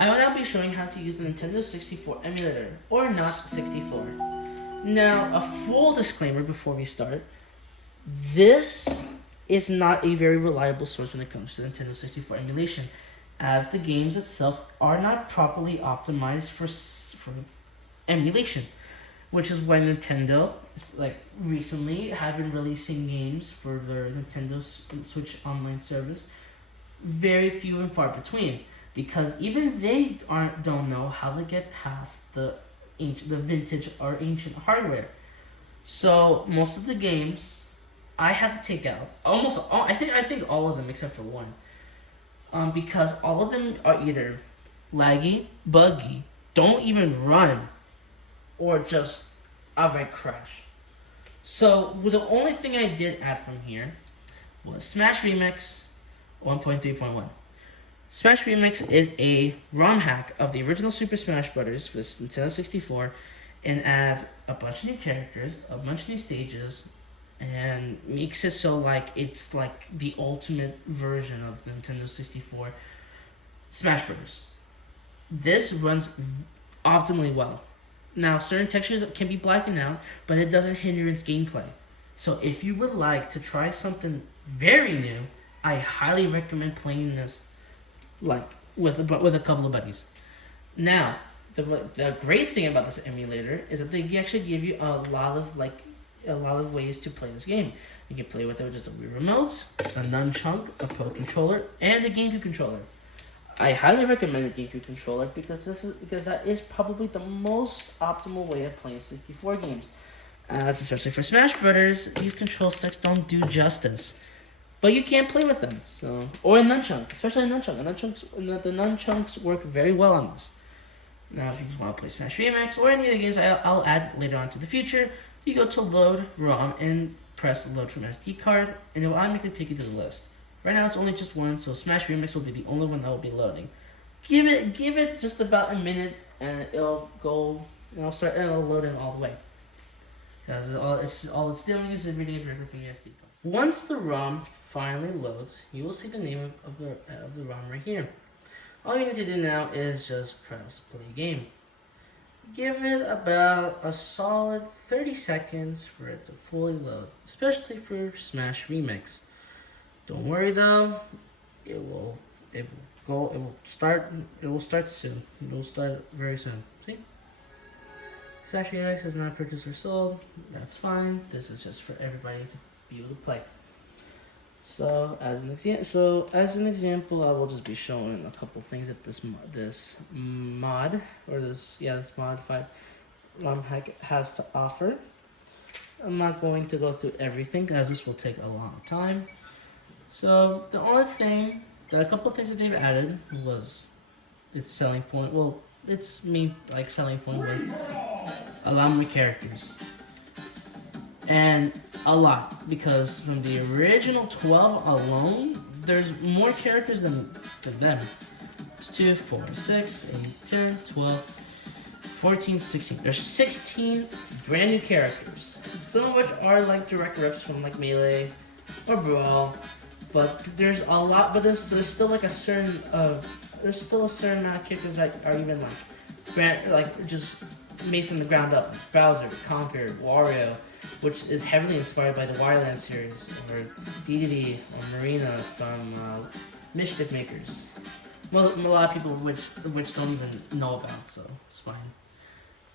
I will now be showing how to use the Nintendo 64 emulator, or not 64. Now, a full disclaimer before we start. This is not a very reliable source when it comes to Nintendo 64 emulation, as the games itself are not properly optimized for emulation, which is why Nintendo, like recently, have been releasing games for their Nintendo Switch Online service very few and far between, because even they don't know how to get past the vintage or ancient hardware. So most of the games I have to take out almost all. I think all of them except for one, because all of them are either laggy, buggy, don't even run, or just outright crash. So the only thing I did add from here was Smash Remix 1.3.1. Smash Remix is a ROM hack of the original Super Smash Bros. For the Nintendo 64 and adds a bunch of new characters, a bunch of new stages, and makes it so like it's like the ultimate version of the Nintendo 64 Smash Bros. This runs optimally well. Now, certain textures can be blackened out, but it doesn't hinder its gameplay. So if you would like to try something very new, I highly recommend playing this like with a couple of buddies. Now, the great thing about this emulator is that they actually give you a lot of ways to play this game. You can play with it with just a Wii remote, a nunchuk, a Pro controller, and a GameCube controller. I highly recommend a GameCube controller because that is probably the most optimal way of playing 64 games. As especially for Smash Brothers, these control sticks don't do justice. But you can play with them, or a nunchuk, especially a nunchuk. The nunchucks work very well on this. Now, if you just want to play Smash Remix or any of the games I'll add later on to the future, you go to Load ROM and press Load from SD card, and it will automatically take you to the list. Right now, it's only just one, so Smash Remix will be the only one that will be loading. Give it just about a minute, and it'll load in all the way. Because all it's doing is reading it directly from the SD card. Once the ROM finally loads, you will see the name of the ROM right here. All you need to do now is just press play game. Give it about a solid 30 seconds for it to fully load, especially for Smash Remix. Don't worry though, it will start soon. It will start very soon. See? Smash Remix is not purchased or sold. That's fine. This is just for everybody to be able to play. So as an example, I will just be showing a couple things that this mod 5 ROM hack has to offer. I'm not going to go through everything as this will take a long time. So a couple of things that they've added was its selling point. Well, its main selling point was a lot more characters. And a lot, because from the original 12 alone, there's more characters than them. It's 2, 4, 6, 8, 10, 12, 14, 16. There's 16 brand new characters. Some of which are like direct rips from like Melee or Brawl, but there's a lot. But there's still like a certain amount of characters that are even just made from the ground up. Like Bowser, Conker, Wario, which is heavily inspired by the Wireland series, or Dedede or Marina from Mischief Makers. Well, a lot of people which don't even know about, so it's fine.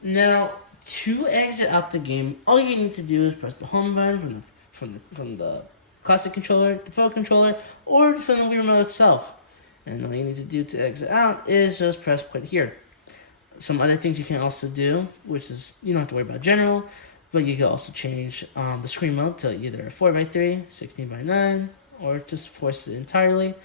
Now, to exit out the game, all you need to do is press the home button from the classic controller, the Pro controller, or from the Wii remote itself. And all you need to do to exit out is just press quit here. Some other things you can also do, which is you don't have to worry about general, but you can also change the screen mode to either 4x3, 16x9, or just force it entirely.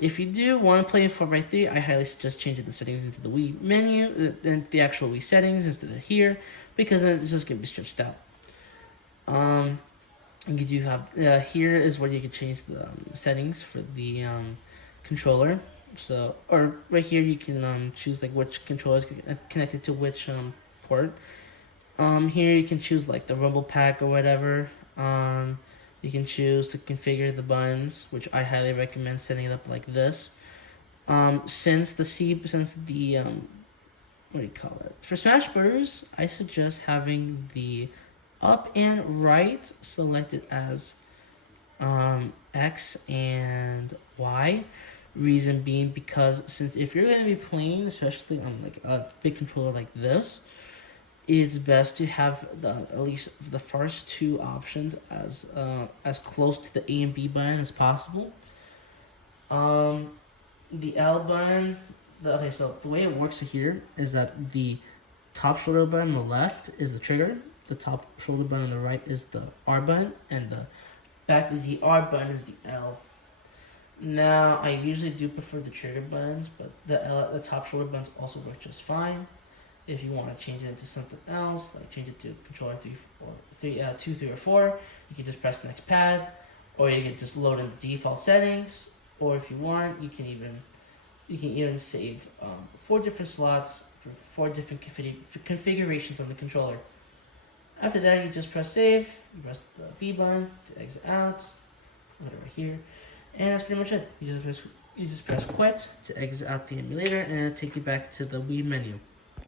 If you do want to play in 4x3, I highly suggest changing the settings into the Wii menu, and the actual Wii settings instead of here, because then it's just going to be stretched out. You do have here is where you can change the settings for the controller. So, or right here you can choose like which controller is connected to which port. Here you can choose like the rumble pack or whatever. You can choose to configure the buttons, which I highly recommend setting it up like this. Since the what do you call it? For Smash Bros, I suggest having the up and right selected as X and Y. Reason being because since if you're gonna be playing, especially on like a big controller like this, it's best to have the at least the first two options as close to the A and B button as possible. Um, the L button. Okay, so the way it works here is that the top shoulder button on the left is the trigger. The top shoulder button on the right is the R button, and the back is the R button is the L. Now, I usually do prefer the trigger buttons, but the top shoulder buttons also work just fine. If you want to change it into something else, like change it to controller 2, 3, or 4, you can just press next pad, or you can just load in the default settings. Or if you want, you can even save 4 different slots for 4 different configurations on the controller. After that, you just press save, you press the B button to exit out, whatever here, and that's pretty much it. You just press quit to exit out the emulator, and it'll take you back to the Wii menu.